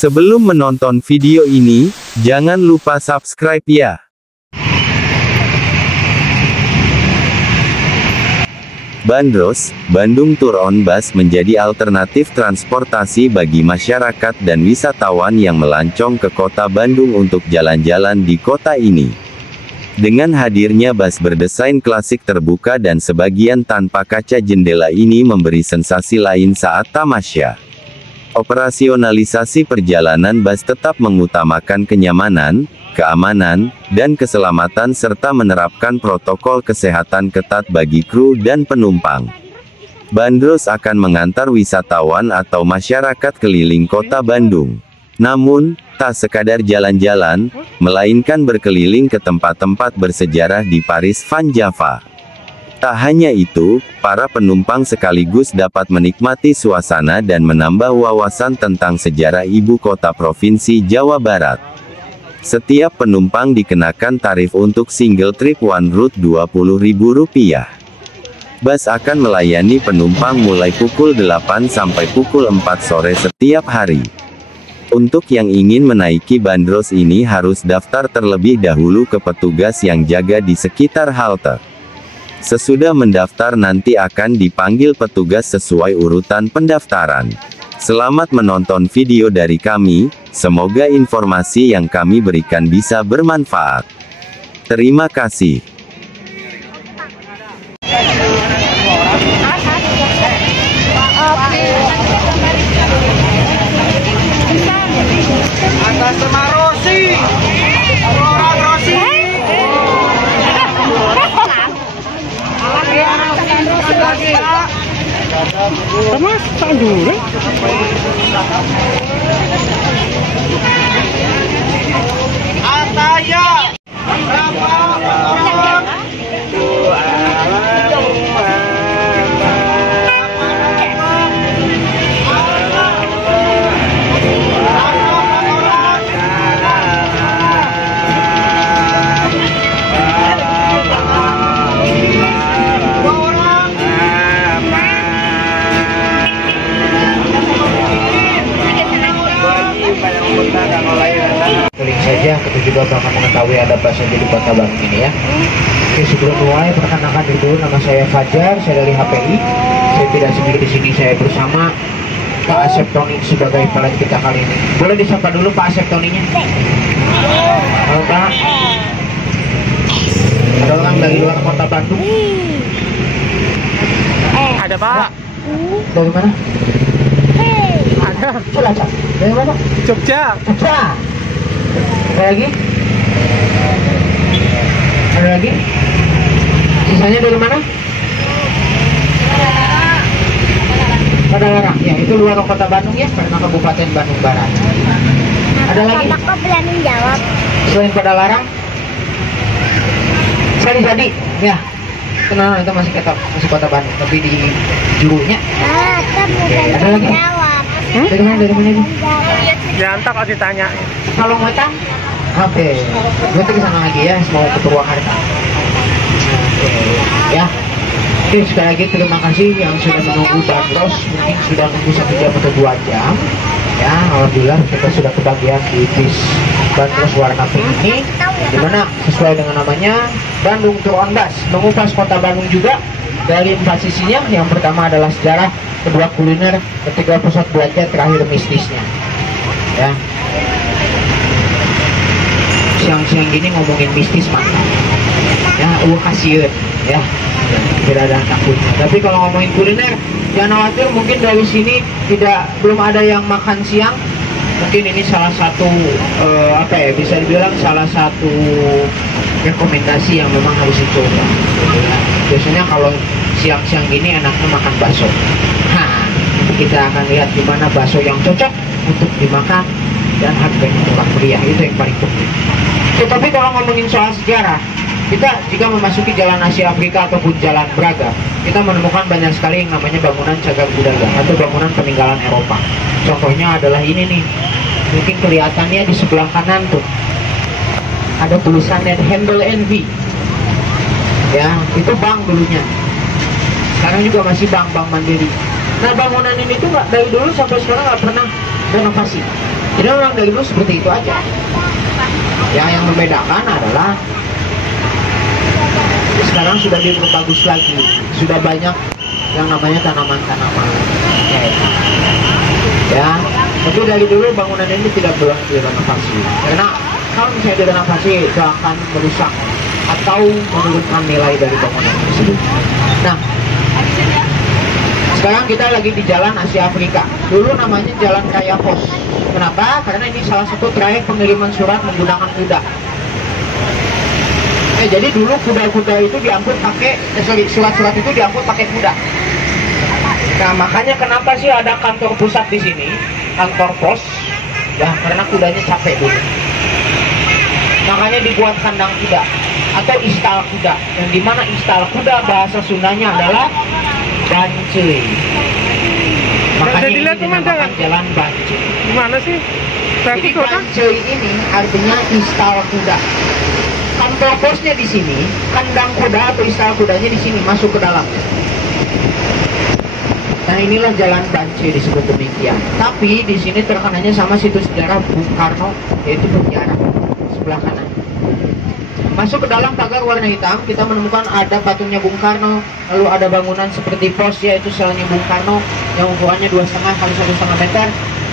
Sebelum menonton video ini, jangan lupa subscribe ya. Bandros, Bandung Tour on Bus menjadi alternatif transportasi bagi masyarakat dan wisatawan yang melancong ke kota Bandung untuk jalan-jalan di kota ini. Dengan hadirnya bus berdesain klasik terbuka dan sebagian tanpa kaca jendela ini memberi sensasi lain saat tamasya. Operasionalisasi perjalanan bus tetap mengutamakan kenyamanan, keamanan, dan keselamatan serta menerapkan protokol kesehatan ketat bagi kru dan penumpang. Bandros akan mengantar wisatawan atau masyarakat keliling kota Bandung. Namun, tak sekadar jalan-jalan, melainkan berkeliling ke tempat-tempat bersejarah di Paris Van Java. Tak hanya itu, para penumpang sekaligus dapat menikmati suasana dan menambah wawasan tentang sejarah ibu kota Provinsi Jawa Barat. Setiap penumpang dikenakan tarif untuk single trip one route Rp20.000. Bus akan melayani penumpang mulai pukul 8 sampai pukul 4 sore setiap hari. Untuk yang ingin menaiki bandros ini harus daftar terlebih dahulu ke petugas yang jaga di sekitar halte. Sesudah mendaftar nanti akan dipanggil petugas sesuai urutan pendaftaran. Selamat menonton video dari kami, semoga informasi yang kami berikan bisa bermanfaat. Terima kasih. Mas, tak dulu. Ataya. Klik saja, kita juga bakal mengetahui ada bahasa di kota Bandung ini ya. Oke, sebelum mulai perkenalkan diri dulu, nama saya Fajar, saya dari HPI. Saya tidak sendiri di sini, saya bersama Pak Asep Tony sebagai pelatih kita kali ini. Boleh disapa dulu Pak Asep Tony-nya? Halo Pak. Ada orang dari luar kota Bandung? Ada Pak. Dari mana? Ada. Cilacap. Dari mana? Jogja. Jogja. Ada lagi? Ada lagi? Sisanya dari mana? Padalarang. Ya, itu luar kota Bandung ya, karena Kabupaten Bandung Barat. Ada lagi? Kok berani jawab? Selain Padalarang? Sadi-sadi. Ya. Kenal itu masih kota Bandung, tapi di jurunya. Kan Ada bukan lagi? jawab. Dari mana ini? Jangan kalau ditanya. Kalau Wetan? Oke. Berarti ke sana lagi ya, mau ke Purwakarta. Oke. Ya. Oke, sekali lagi terima kasih yang sudah menunggu bandros, mungkin sudah menunggu 1 jam atau 2 jam. Ya, alhamdulillah kita sudah kebagian di bis bandros warna pink ini, dimana sesuai dengan namanya Bandung Tour on Bus, mengupas kota Bandung juga dari 4 sisinya. Yang pertama adalah sejarah, kedua kuliner, ketiga pusat belanja, terakhir mistisnya. Ya, siang-siang gini ngomongin mistis mantap. Ya, kasihan ya, tidak ada takutnya. Tapi kalau ngomongin kuliner, jangan khawatir, mungkin dari sini belum ada yang makan siang. Mungkin ini salah satu bisa dibilang salah satu rekomendasi yang memang harus dicoba. Ya, biasanya kalau siang-siang gini enaknya makan bakso. Kita akan lihat di mana bakso yang cocok untuk dimakan dan harganya murah meriah, itu yang paling penting. Tetapi kalau ngomongin soal sejarah, kita jika memasuki Jalan Asia Afrika ataupun Jalan Braga, kita menemukan banyak sekali yang namanya bangunan cagar budaya atau bangunan peninggalan Eropa. Contohnya adalah ini nih, mungkin kelihatannya di sebelah kanan tuh ada tulisannya Handel NV. Ya, itu bank dulunya. Sekarang juga masih bank Mandiri. Nah, bangunan ini tuh dari dulu sampai sekarang nggak pernah renovasi. Jadi orang dari dulu seperti itu aja. Ya, yang membedakan adalah sekarang sudah diperbagus lagi, sudah banyak yang namanya tanaman-tanaman. Ya, tapi dari dulu bangunan ini tidak boleh direnovasi, karena kalau misalnya direnovasi itu akan merusak atau menurunkan nilai dari bangunan tersebut. Nah, sekarang kita lagi di Jalan Asia Afrika. Dulu namanya Jalan Raya Pos. Kenapa? Karena ini salah satu trayek pengiriman surat menggunakan kuda. Jadi dulu kuda-kuda itu diangkut pakai, surat-surat itu diangkut pakai kuda. Nah, makanya kenapa sih ada kantor pusat di sini, kantor pos? Ya, karena kudanya capek dulu. Makanya dibuat kandang kuda atau istal kuda. Yang dimana istal kuda bahasa Sundanya adalah Bancai. Makanya ini dinamakan Jalan Bancai. Gimana sih? Jadi Bancai ini artinya istal kuda. Kantor posnya di sini, kandang kuda atau istal kudanya di sini, masuk ke dalam. Nah, inilah Jalan Bancai disebut demikian. Tapi di sini terkenanya sama situs sejarah Bung Karno, yaitu penjara sebelah kanan. Masuk ke dalam pagar warna hitam, kita menemukan ada patungnya Bung Karno, lalu ada bangunan seperti pos, yaitu selnya Bung Karno yang ukurannya 2,5 kali 1,5 meter,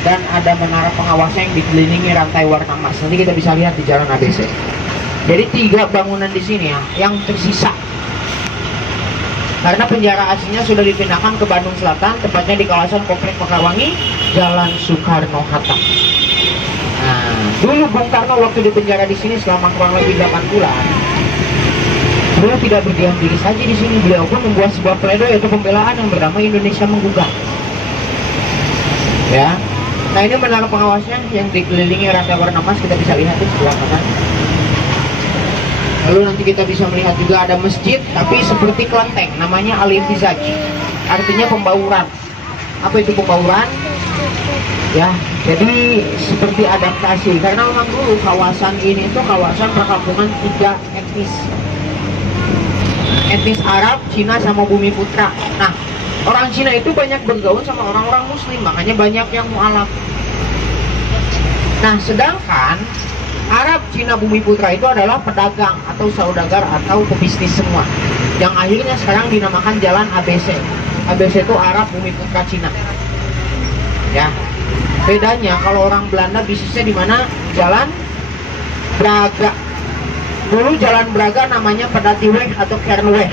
dan ada menara pengawasnya yang dikelilingi rantai warna emas. Nanti kita bisa lihat di Jalan ABC. Jadi 3 bangunan di sini ya yang tersisa. Karena penjara aslinya sudah dipindahkan ke Bandung Selatan, tepatnya di kawasan Komplek Mekarwangi, Jalan Soekarno-Hatta. Nah, dulu Bung Karno waktu di penjara di sini selama kurang lebih 8 bulan, beliau tidak berdiam diri saja di sini. Beliau pun membuat sebuah pledoi yaitu pembelaan yang bernama Indonesia Menggugat. Ya, nah ini menara pengawasnya yang dikelilingi rantai warna emas, kita bisa lihat di sebelah kanan. Lalu nanti kita bisa melihat juga ada masjid, tapi seperti kelenteng, namanya Al-Intizaj, artinya pembauran. Apa itu pembauran? Ya, jadi seperti adaptasi, karena memang dulu kawasan ini itu kawasan perkampungan 3 etnis. Etnis Arab, Cina, sama Bumi Putra. Nah, orang Cina itu banyak bergaul sama orang-orang Muslim, makanya banyak yang mualaf. Nah, sedangkan Arab, Cina, Bumi Putra itu adalah pedagang atau saudagar atau pebisnis semua, yang akhirnya sekarang dinamakan Jalan ABC. ABC itu Arab, Bumi Putra, Cina. Ya, bedanya kalau orang Belanda bisnisnya di mana? Jalan Braga. Dulu Jalan Braga namanya Pedatiweg atau Kernweg,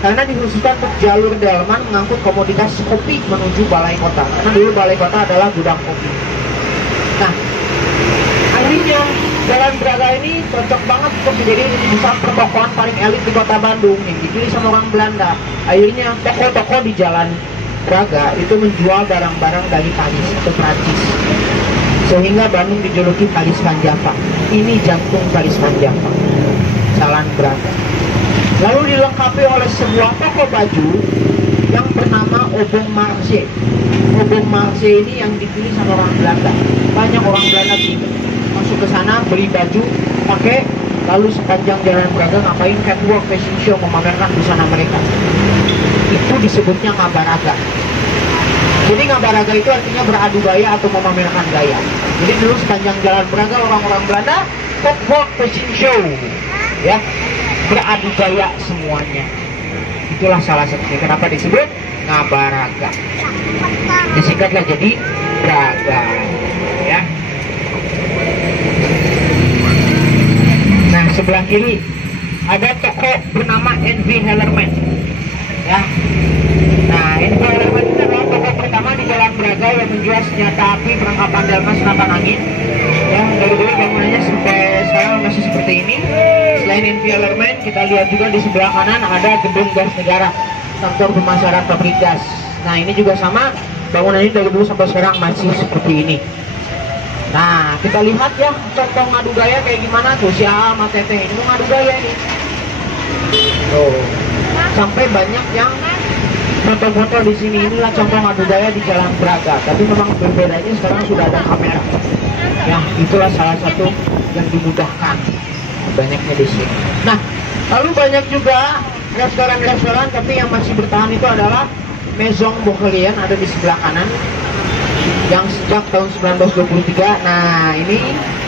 karena dikhususkan untuk jalur delman mengangkut komoditas kopi menuju balai kota. Karena dulu balai kota adalah gudang kopi. Nah, akhirnya Jalan Braga ini cocok banget untuk menjadi pusat pertokoan paling elit di kota Bandung yang dipilih sama orang Belanda. Akhirnya toko-toko di Jalan Braga itu menjual barang-barang dari Paris atau Prancis, sehingga Bandung dijuluki Talisman Java. Ini jantung Talisman Java, Jalan Braga. Lalu dilengkapi oleh sebuah toko baju yang bernama Obong Marché. Obong Marché ini yang dipilih sama orang Belanda. Banyak orang Belanda masuk ke sana beli baju, pakai, lalu sepanjang Jalan Braga ngapain catwalk, fashion show, memamerkan busana mereka. Itu disebutnya ngabaraga. Jadi ngabaraga itu artinya beradu gaya atau memamerkan gaya. Jadi dulu sepanjang Jalan Braga orang-orang Belanda catwalk, fashion show, ya, beradu gaya semuanya. Itulah salah satunya kenapa disebut ngabaraga. Disingkatlah jadi Braga, ya. Nah, sebelah kiri ada toko bernama NV Hellerman, ya. Nah, NV Hellerman itu adalah toko pertama di Jalan Braga yang menjual senjata api, perlengkapan delman, senapan angin. Ya, dari dulu bangunannya sampai sekarang masih seperti ini. Selain NV Hellerman, kita lihat juga di sebelah kanan ada gedung gas negara, kantor pemasaran pabrik gas. Nah, ini juga sama, bangunan ini dari dulu sampai sekarang masih seperti ini. Nah, kita lihat ya contoh ngadu gaya kayak gimana tuh si A sama Teteh ini mau ngadu gaya ini. Tuh, sampai banyak yang foto-foto di sini. Inilah contoh ngadu gaya di Jalan Braga. Tapi memang berbedanya sekarang sudah ada kamera. Ya, itulah salah satu yang dimudahkan banyaknya di sini. Nah, lalu banyak juga restoran-restoran, tapi yang masih bertahan itu adalah Maison Bocquelin ada di sebelah kanan. yang sejak tahun 1923. Nah, ini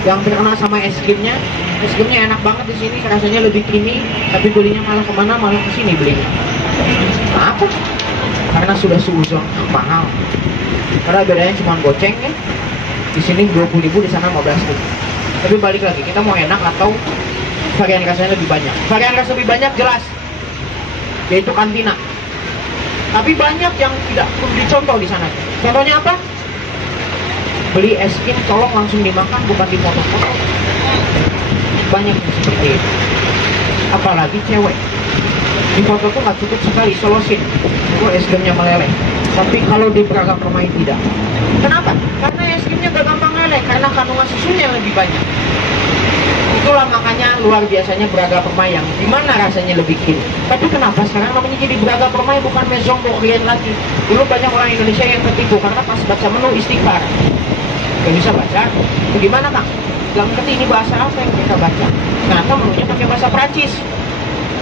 yang terkenal sama es krimnya. Es krimnya enak banget di sini, rasanya lebih creamy, tapi belinya malah kemana? Malah ke sini belinya. Kenapa? Karena sudah seuzon mahal. Karena bedanya cuma goceng ya. Di sini 20.000, di sana 15.000. Tapi balik lagi, kita mau enak atau varian rasanya lebih banyak. Varian rasa lebih banyak jelas, yaitu kantina. Tapi banyak yang tidak perlu dicontoh di sana. Contohnya apa? Beli es krim, tolong langsung dimakan, bukan dipotong-potong. Banyak yang seperti itu. Apalagi cewek. Di foto tuh nggak cukup sekali, solosin. Oh, es krimnya meleleh. Tapi kalau di Braga Permai tidak. Kenapa? Karena es krimnya gak gampang meleleh, karena kandungan susunya lebih banyak. Itulah makanya luar biasanya Braga Permai yang dimana rasanya lebih creamy. Tapi kenapa sekarang namanya jadi Braga Permai bukan Maison Bourguignon lagi? Dulu banyak orang Indonesia yang tertipu karena pas baca menu istighfar gak bisa baca. Bagaimana Kang? Gak ngerti ini bahasa apa yang kita baca. Ternyata menunya pakai bahasa Prancis.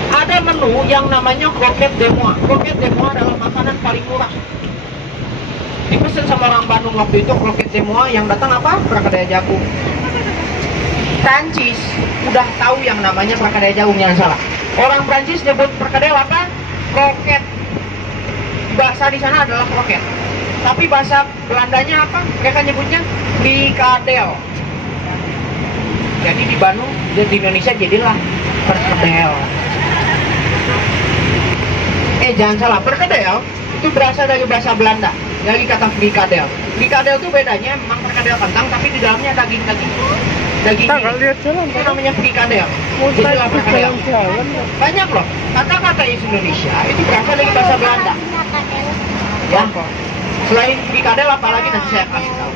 Ada menu yang namanya croquette de moi. Croquette de moi adalah makanan paling murah. Dipesan sama orang Bandung waktu itu croquette de moi, yang datang apa? Prakadaya jagung. Prancis udah tahu yang namanya perkedel jagung, jangan salah. Orang Prancis nyebut perkedel apa? Kroket. Bahasa di sana adalah kroket. Tapi bahasa Belandanya apa? Mereka nyebutnya frikadel. Jadi di Bandung, di Indonesia jadilah perkedel. Jangan salah, perkedel itu berasal dari bahasa Belanda, dari kata frikadel. Frikadel itu bedanya memang perkedel kentang, tapi di dalamnya daging-daging. Daging itu namanya frikadel. Jadilah perkedel. Banyak loh kata-kata Indonesia itu berasal dari bahasa Belanda. Ya. Selain frikadel apalagi nanti saya kasih tahu.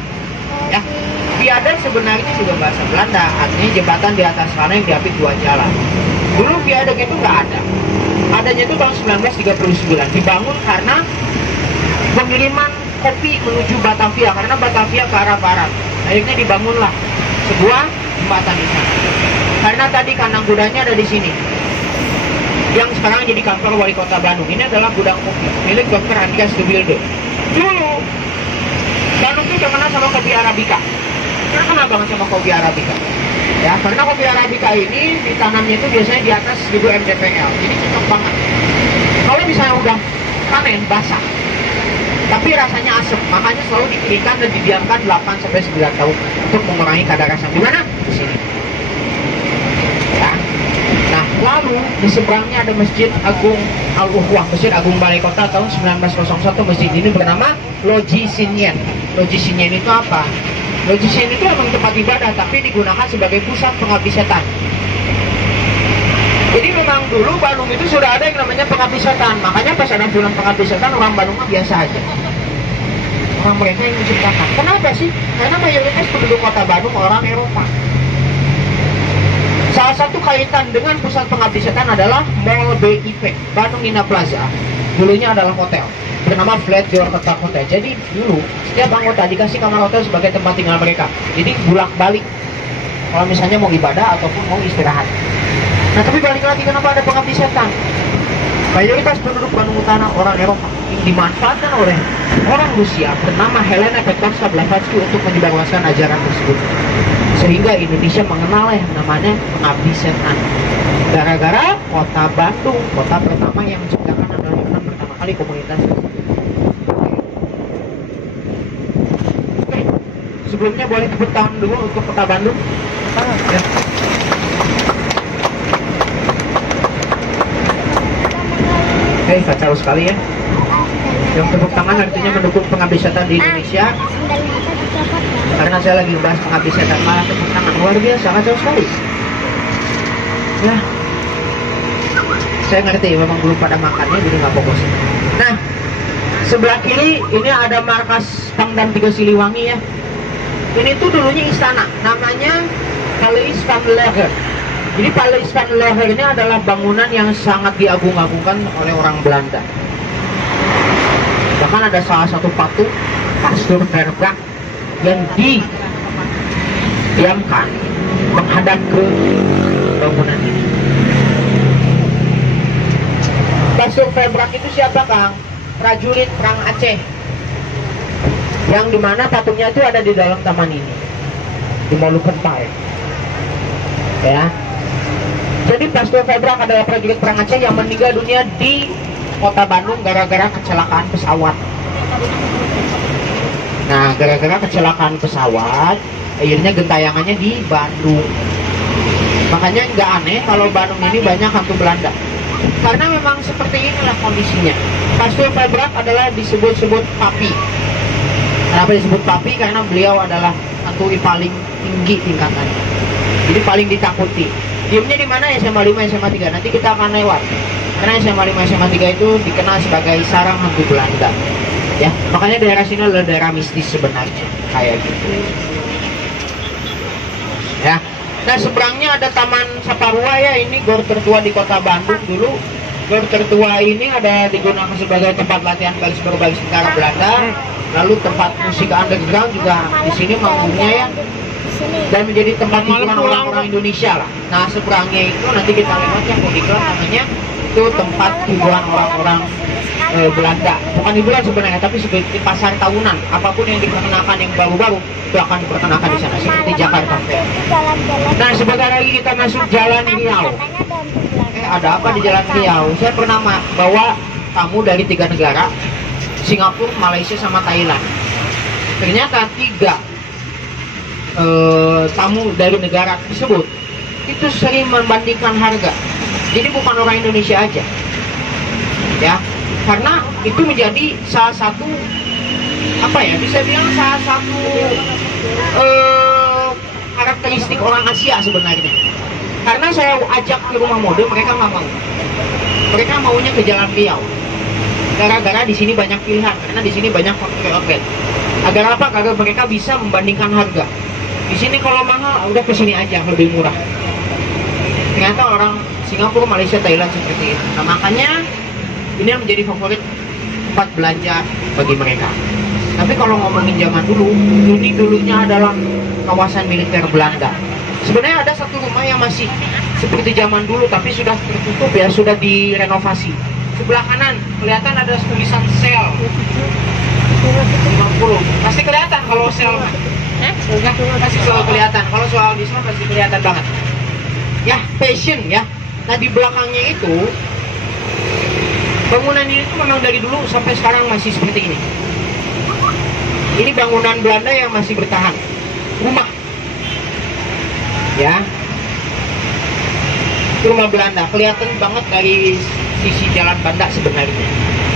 Ya. Viaden sebenarnya juga bahasa Belanda, artinya jembatan di atas sana yang diapit dua jalan. Dulu viaden itu nggak ada. Adanya itu tahun 1939, dibangun karena pengiriman kopi menuju Batavia, karena Batavia ke arah barat. Akhirnya dibangunlah sebuah jembatan di sana. Karena tadi kandang kudanya ada di sini, yang sekarang jadi kantor wali kota Bandung. Ini adalah gudang kopi milik Dr. Andreas de Wilde. Dulu Bandung itu terkenal sama kopi Arabica. Terkenal banget sama kopi Arabica. Ya, karena kopi Arabica ini ditanamnya itu biasanya di atas 1000 mdpl. Jadi cocok banget. Kalau misalnya udah panen basah, tapi rasanya asam, makanya selalu dikeringkan dan didiamkan 8-9 tahun untuk mengurangi kadar asam. Di mana? Di sini. Ya. Nah, lalu di seberangnya ada Masjid Agung Al-Uhwah, Masjid Agung Balai Kota tahun 1901. Masjid ini bernama Loji Sinyen. Loji Sinyen itu apa? Loji Sinyen itu memang tempat ibadah, tapi digunakan sebagai pusat pengabdi setan. Jadi memang dulu Bandung itu sudah ada yang namanya pengabdi setan. Makanya pas ada film pengabdi setan, orang Bandung mah biasa aja. Orang mereka yang menciptakan. Kenapa sih? Karena mayoritas penduduk kota Bandung orang Eropa. Salah satu kaitan dengan pusat pengabdi setan adalah Mall BIP, Bandung Indah Plaza. Dulunya adalah hotel bernama Flat Your Tetap Hotel. Jadi dulu setiap anggota dikasih kamar hotel sebagai tempat tinggal mereka. Jadi bolak-balik kalau misalnya mau ibadah ataupun mau istirahat. Nah, tapi balik lagi, kenapa ada pengabdi setan? Mayoritas penduduk Bandung Utara orang Eropa yang dimanfaatkan oleh orang Rusia bernama Helena Petrovska Blavatsky untuk menyebarluaskan ajaran tersebut. Sehingga Indonesia mengenal yang namanya pengabdi setan. Gara-gara kota Bandung, kota pertama yang menciptakan adalah yang pertama kali komunitas. Oke, sebelumnya boleh tepuk tangan dulu untuk kota Bandung. Ya. Oke, kacau sekali ya. Yang tepuk tangan artinya mendukung pengabdi setan di Indonesia. Karena saya lagi bahas pengabdi setan, malah tepuk tangan. Luar biasa, kacau sekali. Ya, saya ngerti memang belum pada makannya, jadi nggak fokus. Nah, sebelah kiri ini ada markas Pangdam 3 Siliwangi ya. Ini tuh dulunya istana, namanya Paleis van Leger. Jadi Paleis van Leger ini adalah bangunan yang sangat diagung-agungkan oleh orang Belanda. Bahkan ada salah satu patung Pastor Verbrack yang didiamkan menghadap ke bangunan ini. Pastor Verbrack itu siapa, Kang? Prajurit perang Aceh. yang dimana patungnya itu ada di dalam taman ini, di Moluccan Park. Ya. Jadi Pastor Febrak adalah prajurit perang Aceh yang meninggal dunia di kota Bandung gara-gara kecelakaan pesawat. Nah, gara-gara kecelakaan pesawat, akhirnya gentayangannya di Bandung. Makanya nggak aneh kalau Bandung ini banyak hantu Belanda. Karena memang seperti inilah kondisinya. Pastor Febrak adalah disebut-sebut papi. Kenapa disebut papi? Karena beliau adalah hantu paling tinggi tingkatannya. Jadi paling ditakuti. Diamnya di mana? SMA 5, SMA 3. Nanti kita akan lewat. Karena SMA 5, SMA 3 itu dikenal sebagai sarang hantu Belanda. Ya, makanya daerah sini adalah daerah mistis sebenarnya, kayak gitu. Ya. Nah, seberangnya ada Taman Saparua ya, ini gor tertua di Kota Bandung dulu. Gor tertua ini ada digunakan sebagai tempat latihan baris berbagai tentara Belanda. Lalu tempat musik underground juga di sini manggungnya ya. Dan menjadi tempat hiburan orang-orang Indonesia lah. Nah, seberangnya itu nanti kita lewat yang Kodiklat namanya, itu tempat hiburan orang-orang Belanda. Bukan hiburan sebenarnya, tapi seperti pasar tahunan. Apapun yang diperkenalkan yang baru-baru itu akan diperkenalkan di sana, seperti Jakarta Fair. Nah, sebentar lagi kita masuk Jalan Riau. Ada apa di Jalan Riau? Saya pernah bawa tamu dari 3 negara, Singapura, Malaysia, sama Thailand. Ternyata 3 tamu dari negara tersebut itu sering membandingkan harga. Jadi bukan orang Indonesia aja, ya, karena itu menjadi salah satu apa ya, bisa bilang salah satu karakteristik orang Asia sebenarnya. Karena saya ajak ke rumah mode, mereka nggak mau. Mereka maunya ke Jalan Riau. Gara-gara di sini banyak pilihan, karena di sini banyak factory outlet. Agar apa? Agar mereka bisa membandingkan harga. Di sini kalau mahal, udah ke sini aja, lebih murah. Ternyata orang Singapura, Malaysia, Thailand seperti itu. Nah, makanya ini yang menjadi favorit tempat belanja bagi mereka. Tapi kalau ngomongin zaman dulu, ini dulunya adalah kawasan militer Belanda. Sebenarnya ada satu rumah yang masih seperti zaman dulu, tapi sudah tertutup ya, sudah direnovasi. Sebelah kanan kelihatan ada tulisan sel 50. Pasti kelihatan kalau sel. Enggak, pasti selalu kelihatan. Kalau soal diskon pasti kelihatan banget. Ya, passion ya. Nah, di belakangnya itu bangunan ini tuh memang dari dulu sampai sekarang masih seperti ini. Ini bangunan Belanda yang masih bertahan. Rumah. Ya. Rumah Belanda kelihatan banget dari sisi jalan Banda sebenarnya.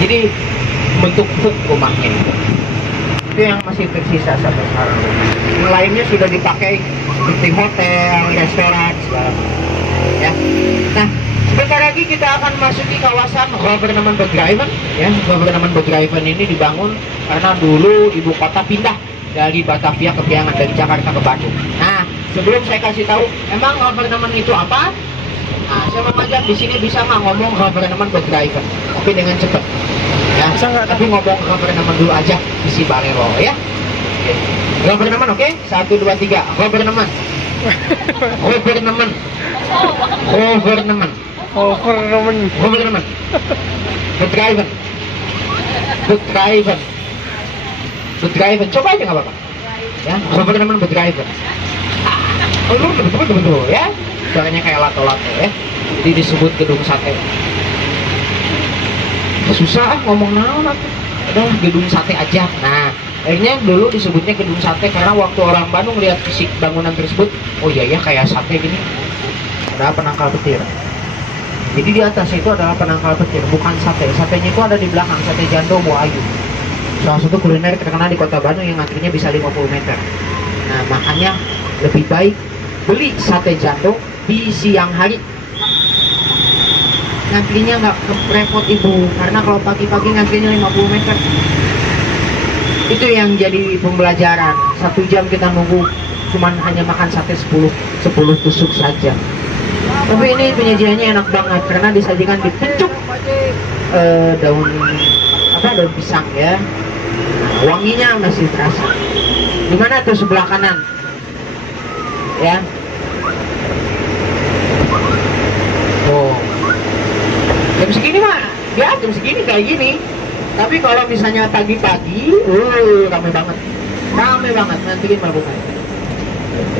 Jadi bentuk hook rumahnya itu yang masih tersisa sampai sekarang. Yang lainnya sudah dipakai seperti hotel, restoran, segala macam. Ya. Nah, sebentar lagi kita akan masuki kawasan Government Bedrijven. Ya, Government Bedrijven ini dibangun karena dulu ibu kota pindah dari Batavia ke Piangan, dari Jakarta ke Bandung. Nah, sebelum saya kasih tahu, emang government itu apa? Nah, saya mau ngajak di sini bisa nggak ngomong Government Bedrijven, tapi dengan cepat. Ya, tapi ngomong government dulu aja, isi balero ya. Oke. Government, oke? 1, 2, 3. Government. Government. Government. Government. Bedrijven. Bedrijven. Bedrijven. Coba aja nggak apa-apa. Ya, Government Bedrijven. Oh, betul ya. Suaranya kayak lato-lato ya. Jadi disebut gedung sate. Susah ngomong naon atuh. Udah gedung sate aja. Nah, akhirnya dulu disebutnya gedung sate karena waktu orang Bandung lihat fisik bangunan tersebut, oh iya ya kayak sate gini. Ada penangkal petir. Jadi di atas itu adalah penangkal petir, bukan sate. Satenya itu ada di belakang, sate Jando Buayu. Salah satu kuliner terkenal di Kota Bandung yang antrinya bisa 50 meter. Nah, makanya lebih baik beli sate Jando di siang hari. Ngantrinya nggak repot ibu, karena kalau pagi-pagi ngantrinya 50 meter. Itu yang jadi pembelajaran. 1 jam kita nunggu, cuman hanya makan sate 10 tusuk saja. Tapi ini penyajiannya enak banget karena disajikan di pencuk daun pisang ya. Nah, wanginya masih terasa. Dimana tuh sebelah kanan? Ya. Oh. Jam segini mah, ya jam segini kayak gini. Tapi kalau misalnya pagi-pagi, ramai banget. Ramai banget, ngantuin mabuknya.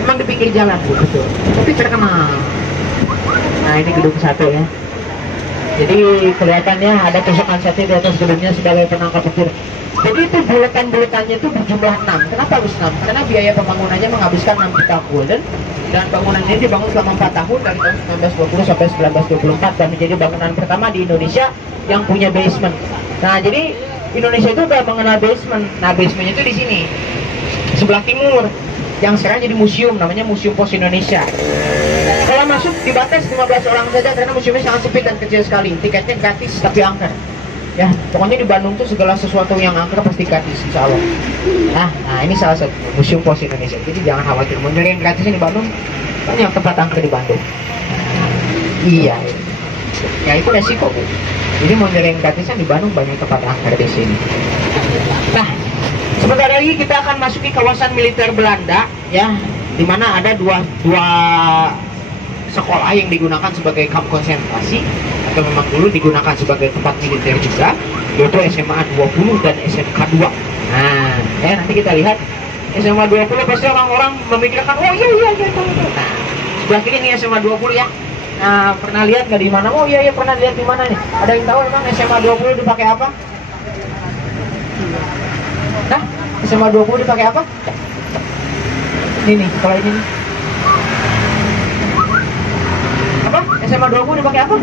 Emang di pinggir jalan, Bu, betul. Tapi terkenal. Nah, ini gedung satu ya. Jadi kelihatannya ada tusukan sate di atas gedungnya sebagai penangkap petir. Jadi itu bulatan-bulatannya itu berjumlah 6. Kenapa harus 6? Karena biaya pembangunannya menghabiskan 6 juta gulden. Dan bangunannya dibangun selama 4 tahun dari tahun 1920 sampai 1924 dan menjadi bangunan pertama di Indonesia yang punya basement. Nah, jadi Indonesia itu udah mengenal basement. Nah, basementnya itu di sini, sebelah timur, yang sekarang jadi museum, namanya Museum Pos Indonesia. Kalau masuk dibatasi 15 orang saja karena museumnya sangat sempit dan kecil sekali. Tiketnya gratis tapi angker. Ya, pokoknya di Bandung tuh segala sesuatu yang angker pasti gratis, insya Allah. Nah, ini salah satu Museum Pos Indonesia. Jadi jangan khawatir, mau nyari yang gratisnya di Bandung, banyak tempat angker di Bandung. Iya, ya itu resiko, Bu. Jadi mau nyari yang gratisnya di Bandung, banyak tempat angker di sini. Nah, sebentar lagi kita akan masuki kawasan militer Belanda, ya, di mana ada dua sekolah yang digunakan sebagai kamp konsentrasi atau memang dulu digunakan sebagai tempat militer juga, yaitu SMA 20 dan SMK 2. Nah, nanti kita lihat SMA 20 pasti orang-orang memikirkan, oh iya tahu. Nah, sebelah kiri ini SMA 20 ya. Nah, pernah lihat nggak di mana? Oh iya pernah lihat di mana nih? Ada yang tahu emang SMA 20 dipakai apa? Nah, SMA 20 dipakai apa? Ini nih, kalau ini nih. Apa? SMA 20 dipakai apa?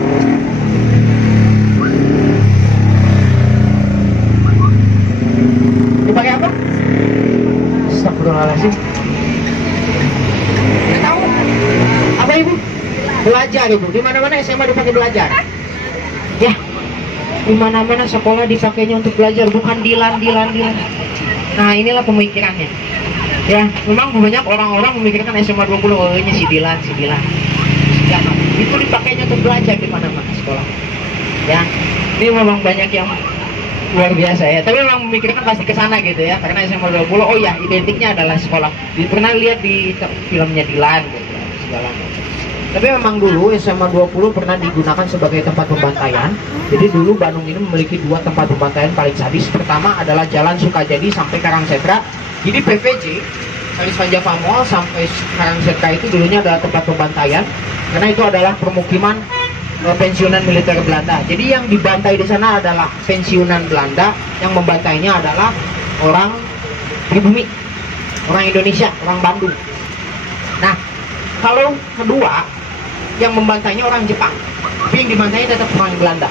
Dipakai apa? Astagfirullahaladzim. Nggak tahu. Apa Ibu? Belajar Ibu. Di mana-mana SMA dipakai belajar. Ya. Di mana-mana sekolah dipakainya untuk belajar, bukan dilan. Nah, inilah pemikirannya. Ya, memang banyak orang-orang memikirkan SMA 20, oh ini si Dilan. Jangan. Itu dipakainya untuk belajar di mana-mana sekolah. Ya, ini memang banyak yang luar biasa ya. Tapi memang memikirkan pasti ke sana gitu ya. Karena SMA 20, oh ya identiknya adalah sekolah. Pernah lihat di filmnya Dilan gitu, segala macam. Tapi memang dulu SMA 20 pernah digunakan sebagai tempat pembantaian. Jadi dulu Bandung ini memiliki 2 tempat pembantaian paling sadis. Pertama adalah Jalan Sukajadi sampai Karangsetra. Jadi PVJ, Paris Java Mall sampai Karangsetra itu dulunya adalah tempat pembantaian. Karena itu adalah permukiman pensiunan militer Belanda. Jadi yang dibantai di sana adalah pensiunan Belanda, yang membantainya adalah orang pribumi, orang Indonesia, orang Bandung. Nah, kalau kedua, yang membantainya orang Jepang, tapi yang dibantainya tetap orang Belanda.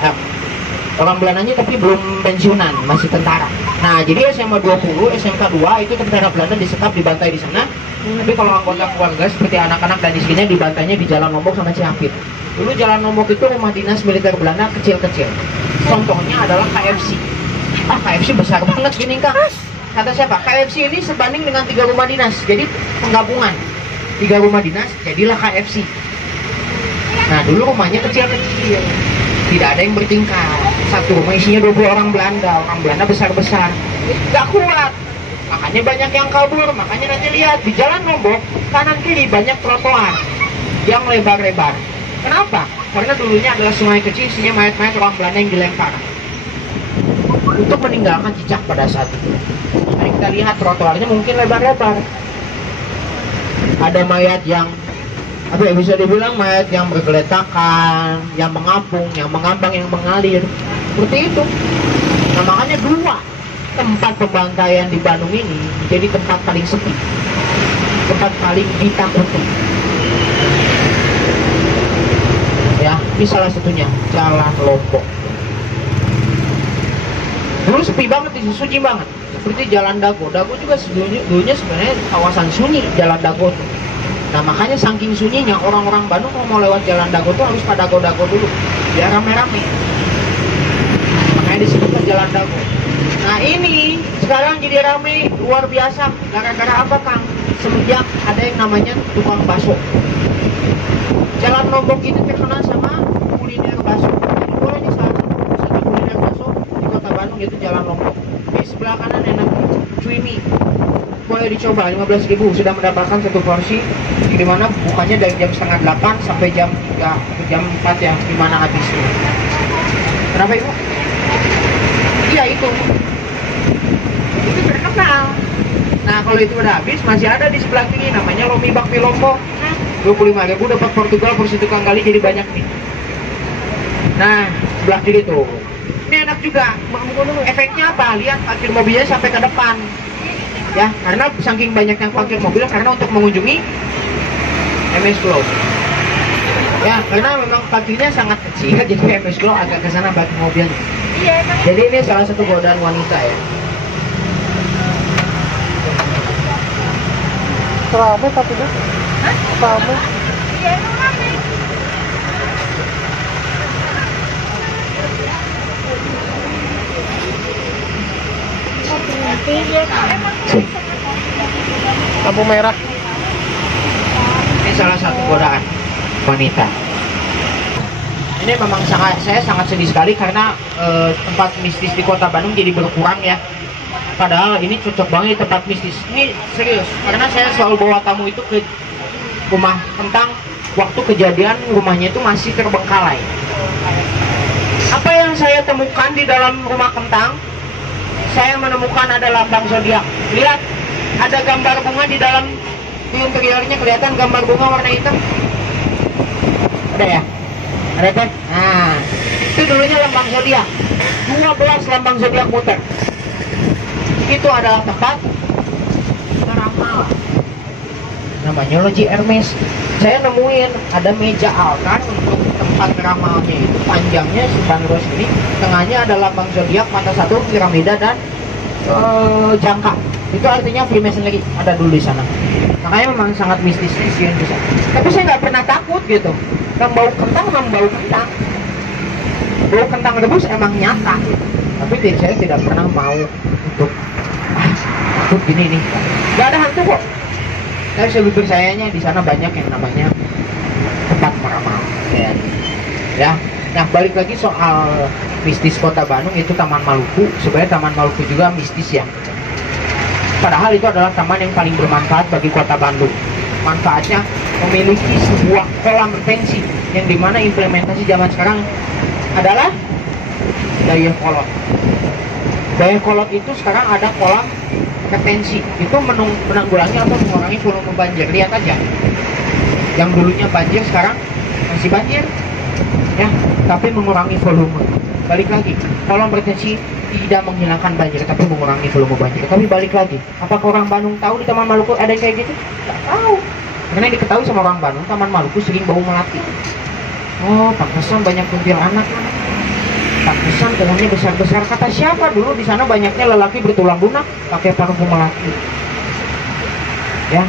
Orang Belandanya tapi belum pensiunan, masih tentara. Nah, jadi SMA 20, SMK 2 itu tentara Belanda disekap, dibantai di sana. Tapi kalau anggota keluarga seperti anak-anak dan istrinya dibantainya di Jalan Lombok sama Ciampit. Dulu Jalan Lombok itu rumah dinas militer Belanda kecil-kecil. Contohnya adalah KFC. KFC besar banget gini Kak. Kata siapa? KFC ini sebanding dengan 3 rumah dinas. Jadi penggabungan 3 rumah dinas jadilah KFC. Nah, dulu rumahnya kecil-kecil, tidak ada yang bertingkat. Satu rumah isinya 20 orang Belanda besar-besar. Gak kuat, makanya banyak yang kabur. Makanya nanti lihat di Jalan Lombok kanan kiri banyak trotoar yang lebar-lebar. Kenapa? Karena dulunya adalah sungai kecil isinya mayat-mayat orang Belanda yang dilempar untuk meninggalkan jejak pada saat itu. Nah, kita lihat trotoarnya mungkin lebar-lebar. Ada mayat yang bisa dibilang mayat yang bergeletakan, yang mengapung, yang mengambang, yang mengalir, seperti itu. Nah, makanya 2 tempat pembantaian di Bandung ini menjadi tempat paling sepi, tempat paling ditakuti. Ya, ini salah satunya Jalan Lombok. Dulu sepi banget, sunyi banget. Seperti Jalan Dago. Dago juga dulunya sebenarnya kawasan sunyi Jalan Dago tuh. Nah, makanya saking sunyinya orang-orang Bandung kalau mau lewat Jalan Dago tuh harus ke Dago-Dago dulu biar rame-rame. Makanya disebutkan Jalan Dago. Nah, ini sekarang jadi rame luar biasa. Gara-gara apa, Kang? Semenjak ada yang namanya tukang bakso. Jalan Lombok ini terkenal sama kuliner bakso. Ini salah satu pusat kuliner bakso di kota Bandung, yaitu Jalan Lombok. Di sebelah kanan enak cuimi. Boleh dicoba, 15.000 sudah mendapatkan 1 porsi, di mana bukanya dari jam setengah 8 sampai jam 3 atau jam 4 ya, di mana habisnya. Kenapa Ibu? Iya itu terkenal. Nah kalau itu udah habis masih ada di sebelah kiri namanya Lomi Bakmi Lombok. 25.000 dapat Portugal per 1 kali jadi banyak nih. Nah sebelah kiri tuh. Ini enak juga. Efeknya apa? Lihat parkir mobilnya sampai ke depan. Ya karena saking banyak yang parkir mobil karena untuk mengunjungi MS Glow. Ya karena memang parkirnya sangat kecil jadi MS Glow agak ke sana parkir mobil. Iya, emang. Jadi ini salah satu godaan wanita ya. Rame tapi tuh. Hah? Rame. Iya, emang rame. Oh, berhenti ya. Emang Sih. Lampu merah. Ini salah satu godaan wanita. Ini memang saya sangat sedih sekali karena tempat mistis di Kota Bandung jadi berkurang ya. Padahal ini cocok banget tempat mistis. Ini serius karena saya selalu bawa tamu itu ke rumah Kentang waktu kejadian rumahnya itu masih terbengkalai. Apa yang saya temukan di dalam rumah Kentang? Saya menemukan ada lambang zodiak. Lihat, ada gambar bunga di dalam di interiornya kelihatan gambar bunga warna hitam. Ada ya? Ada kan? Nah, itu dulunya lambang zodiak. 12 lambang zodiak muter. Itu adalah tempat ramal. Namanya Loji Hermes. Saya nemuin ada meja altar untuk tempat ramalnya itu panjangnya sepanjang ini, tengahnya ada lambang zodiak, mata satu, piramida dan jangka. Itu artinya Freemasonry ada dulu di sana. Makanya memang sangat mistis di sana. Tapi saya nggak pernah takut gitu. Yang bau kentang memang bau kentang. Bau kentang rebus emang nyata. Gitu. Tapi saya tidak pernah mau untuk takut gini nih. Gak ada hantu kok. Tapi lebih percayanya di sana banyak yang namanya tempat meramal. Ya. Nah balik lagi soal mistis Kota Bandung itu Taman Maluku. Sebenarnya Taman Maluku juga mistis ya. Padahal itu adalah taman yang paling bermanfaat bagi Kota Bandung. Manfaatnya memiliki sebuah kolam retensi yang dimana implementasi zaman sekarang adalah daya kolot. Daya kolot itu sekarang ada kolam retensi. Itu menanggulangi atau mengurangi volume banjir. Lihat aja. Yang dulunya banjir sekarang masih banjir. Ya, tapi mengurangi volume. Balik lagi, kolam retensi tidak menghilangkan banjir, tapi mengurangi volume banjir. Tapi balik lagi, apakah orang Bandung tahu di Taman Maluku ada yang kayak gitu? Tidak tahu. Karena yang diketahui sama orang Bandung, Taman Maluku sering bau melati. Oh, pantesan banyak kuntilanak. Pantesan pohonnya besar-besar. Kata siapa dulu di sana banyaknya lelaki bertulang lunak pakai parfum melati. Ya,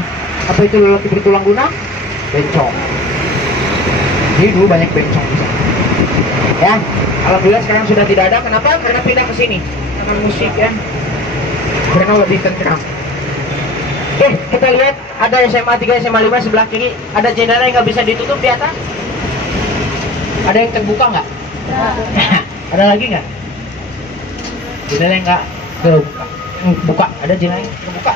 apa itu lelaki bertulang lunak? Bencong. Jadi dulu banyak bencong di sana. Ya, alhamdulillah sekarang sudah tidak ada. Kenapa? Karena pindah ke sini. Taman musik ya. Karena lebih tentram. Oke, kita lihat ada SMA 3, SMA 5 sebelah kiri. Ada jendela yang nggak bisa ditutup di atas. Ada yang terbuka nggak? Ada lagi nggak? Jendela yang nggak kebuka. Ada jendela yang terbuka.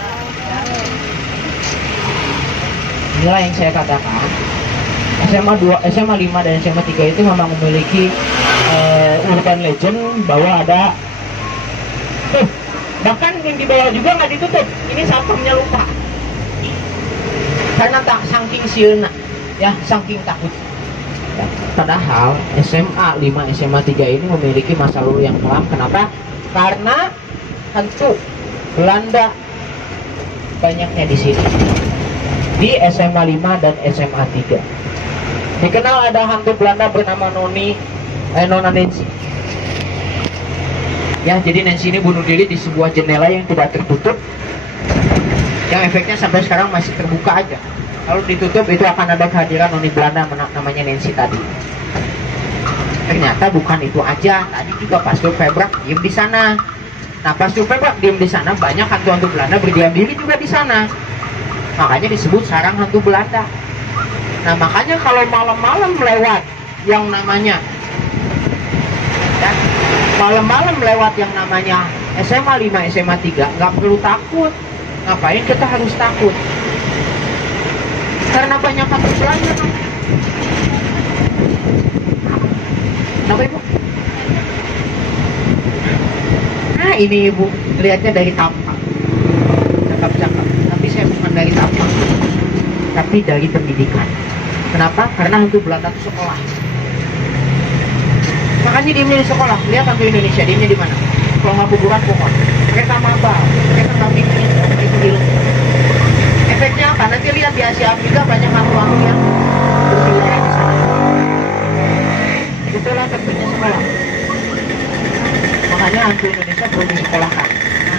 Inilah yang saya katakan. SMA 2, SMA 5 dan SMA 3 itu memang memiliki urban legend bahwa ada bahkan yang di bawah juga nggak ditutup. Ini satpamnya lupa karena tak saking sieuna ya, saking takut ya. Padahal SMA 5, SMA 3 ini memiliki masa lalu yang kelam. Kenapa? Karena hantu Belanda banyaknya di sini di SMA 5 dan SMA 3. Dikenal ada hantu Belanda bernama Nona Nancy. Ya, jadi Nancy ini bunuh diri di sebuah jendela yang tidak tertutup. Yang efeknya sampai sekarang masih terbuka aja. Kalau ditutup itu akan ada kehadiran noni Belanda namanya Nancy tadi. Ternyata bukan itu aja. Tadi juga Pastor Febrak diem di sana. Nah, Pastor Febrak diem di sana, banyak hantu-hantu Belanda berdiam diri juga di sana. Makanya disebut sarang hantu Belanda. Nah makanya kalau malam-malam lewat yang namanya ya, malam-malam lewat yang namanya SMA 5, SMA 3 nggak perlu takut. Ngapain kita harus takut? Karena banyak hantu Belanda. Kenapa Ibu? ini ibu lihatnya dari tampang, cakep-cakep. Tapi saya bukan dari tampang, tapi dari pendidikan. Kenapa? Karena hantu Belanda itu sekolah. Makanya diemnya di sekolah. Lihat hantu Indonesia, diemnya di mana? Kalau nggak kuburan pohon, kereta mabal, kereta kambing itu di efeknya apa? Nanti lihat di Asia Afrika banyak hantu-hantu yang berkeliaran di sana. Itulah tentunya sekolah. Makanya hantu Indonesia perlu disekolahkan.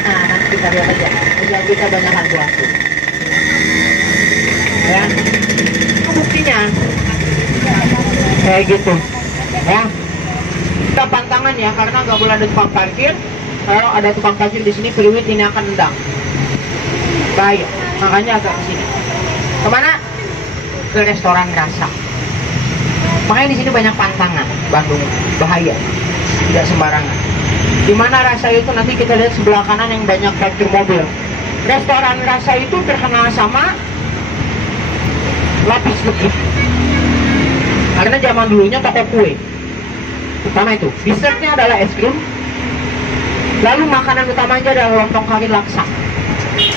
Nah, nanti kita lihat aja. Asia Afrika banyak hantu-hantu. Ya, itu buktinya kayak gitu. Ya, kita pantangan ya, karena nggak boleh ada tukang parkir. Kalau ada tukang parkir di sini, periwit ini akan nendang. Bahaya. Makanya agak ke sini. Kemana? Ke restoran rasa. Makanya di sini banyak pantangan, Bandung. Bahaya. Tidak sembarangan. Di mana rasa itu nanti kita lihat sebelah kanan yang banyak parkir mobil. Restoran rasa itu terkenal sama lapis legit. Karena zaman dulunya toko kue. Pertama itu, dessertnya adalah es krim. Lalu makanan utamanya adalah lontong kari laksa.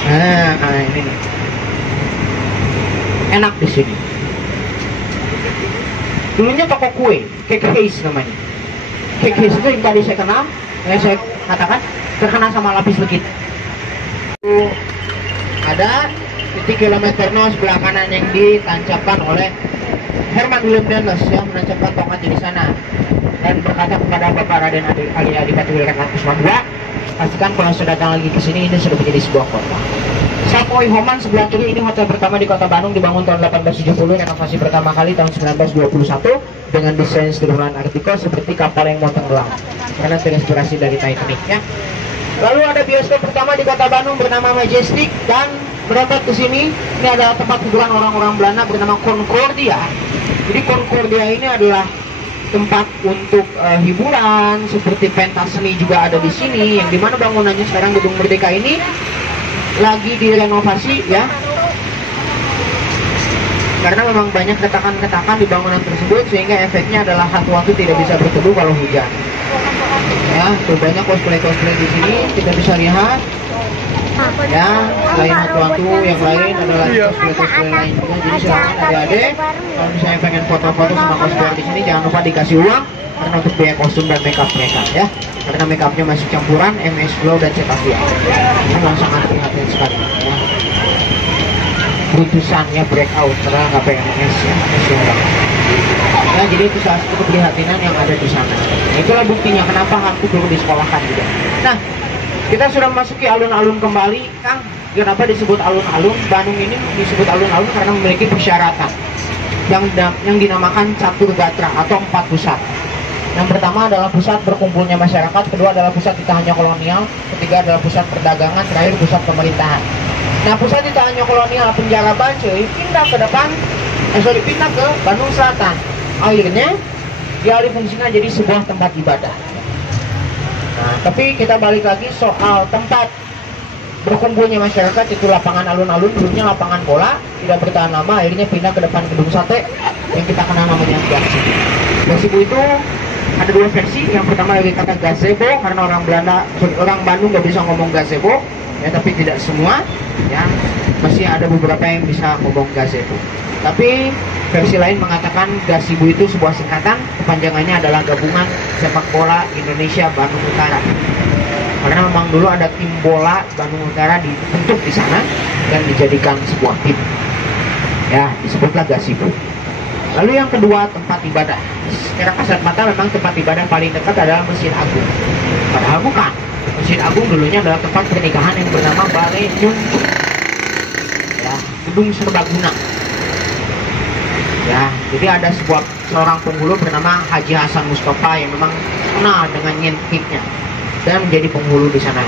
Nah, ini nih. Enak di sini. Dulunya toko kue, Cake Haze namanya. Cake Haze itu yang tadi saya kenal, yang saya katakan terkenal sama lapis legit. Ada titik kilometer 0 sebelah kanan yang ditancapkan oleh Herman Willem Dennis yang menancapkan tongkatnya di sana dan berkata kepada Bapak Raden Ali Adipati Wilkeman Kusuma, pastikan kalau sudah datang lagi ke sini, ini sudah menjadi sebuah kota. Sapoi Homan sebelah kiri, ini hotel pertama di Kota Bandung, dibangun tahun 1870, renovasi pertama kali tahun 1921 dengan desain sederhana Art Deco seperti kapal yang mau tenggelam karena terinspirasi dari Titanic ya. Lalu ada bioskop pertama di Kota Bandung bernama Majestic, dan berobat ke sini, ini adalah tempat hiburan orang-orang Belanda bernama Concordia. Jadi Concordia ini adalah tempat untuk hiburan seperti pentas seni juga ada di sini, yang dimana bangunannya sekarang Gedung Merdeka ini lagi direnovasi ya, karena memang banyak retakan-retakan di bangunan tersebut sehingga efeknya adalah hantu-hantu tidak bisa berteduh kalau hujan. Ya, tuh banyak cosplay di sini kita bisa lihat. Ya, selain hantu-hantu yang lain adalah cosplay lain juga. Jadi silakan adik-adik kalau misalnya pengen foto-foto sama cosplay di sini, jangan lupa dikasih uang karena untuk biaya kostum dan makeup mereka ya. Karena makeupnya masih campuran MS Glow dan Cetavia. Ini memang sangat prihatin sekali ya. Putusannya breakout karena nggak pengen MS ya, ya, jadi itu salah satu keprihatinan yang ada di sana. Itulah buktinya kenapa hantu perlu disekolahkan juga. Nah, kita sudah memasuki alun-alun kembali, Kang. Kenapa disebut alun-alun? Bandung ini disebut alun-alun karena memiliki persyaratan yang dinamakan catur gatra atau 4 pusat. Yang pertama adalah pusat berkumpulnya masyarakat, kedua adalah pusat ditahannya kolonial, ketiga adalah pusat perdagangan, terakhir pusat pemerintahan. Nah, pusat ditahannya kolonial penjara Bancoi pindah ke depan, pindah ke Bandung Selatan. Akhirnya dialih fungsinya jadi sebuah tempat ibadah. Nah, tapi kita balik lagi soal tempat berkumpulnya masyarakat, itu lapangan alun-alun, dulunya lapangan bola, tidak bertahan lama, akhirnya pindah ke depan gedung sate yang kita kenal namanya gazebo. Gazebo itu ada 2 versi. Yang pertama dari kata gazebo karena orang Bandung nggak bisa ngomong gazebo ya, tapi tidak semua ya, masih ada beberapa yang bisa ngomong gazebo. Tapi versi lain mengatakan gazebo itu sebuah singkatan, kepanjangannya adalah Gabungan Sepak Bola Indonesia Bandung Utara. Karena memang dulu ada tim bola Bandung Utara dibentuk di sana dan dijadikan sebuah tim. Ya, disebutlah gazebo. Lalu yang kedua, tempat ibadah. Secara kasat mata memang tempat ibadah paling dekat adalah Masjid Agung. Padahal bukan. Masjid Agung dulunya adalah tempat pernikahan yang bernama Balai Nyungcung. Ya, gedung serbaguna. Ya, jadi ada seorang penghulu bernama Haji Hasan Mustafa yang memang kenal dengan nyentiknya dan menjadi penghulu di sana.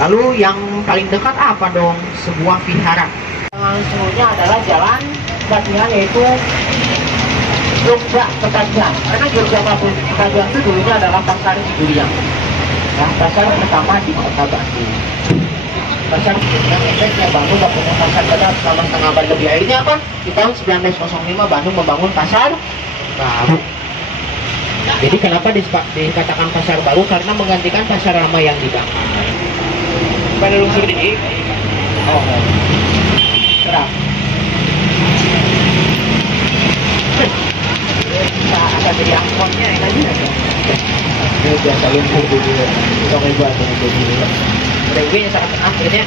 Lalu yang paling dekat apa dong? Sebuah vihara. Selanjutnya adalah jalan latihan, yaitu Jogja Petajam. Karena Jogja Petajam itu dulunya adalah pasar Ciburiang. Ya, pasar pertama di Kota Bandung. Pasar yang efeknya Bandung gak punya pasar benar selama setengah abad lebih. Akhirnya apa? Di tahun 1905 Bandung membangun pasar baru. Jadi kenapa dikatakan pasar baru? Karena menggantikan pasar lama yang dibakar. Pada lungsur ini. Oh. Terang. Ada jadi angkotnya yang lagi ada. Ini biasa lumpur dulu. Tong ibu atau dulu. Rewenya sangat akhirnya.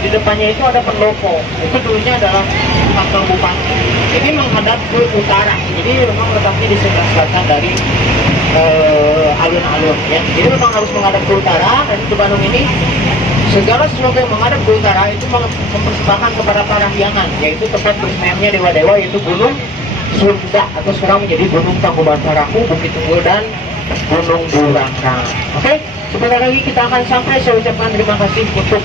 Di depannya itu ada pendopo. Itu dulunya adalah kantor bupati. Ini menghadap ke utara. Jadi memang letaknya di sebelah selatan dari alun-alun ya. Jadi memang harus menghadap ke utara. Dan di Bandung ini segala sesuatu yang menghadap ke utara itu mempersembahkan kepada Parahyangan, yaitu tempat bersemayamnya dewa-dewa, yaitu Gunung Sunda atau sekarang menjadi Gunung Tangkuban Parahu, Bukit Tunggul dan Gunung Burangkang. Oke, sebentar lagi kita akan sampai. Saya ucapkan terima kasih untuk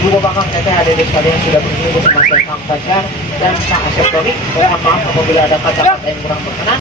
Ibu Bapak Kang Teteh, adik-adik sekalian yang sudah bertemu bersama saya Kang Fajar dan Kang Asep Torik. Mohon maaf apabila ada kata-kata yang kurang berkenan.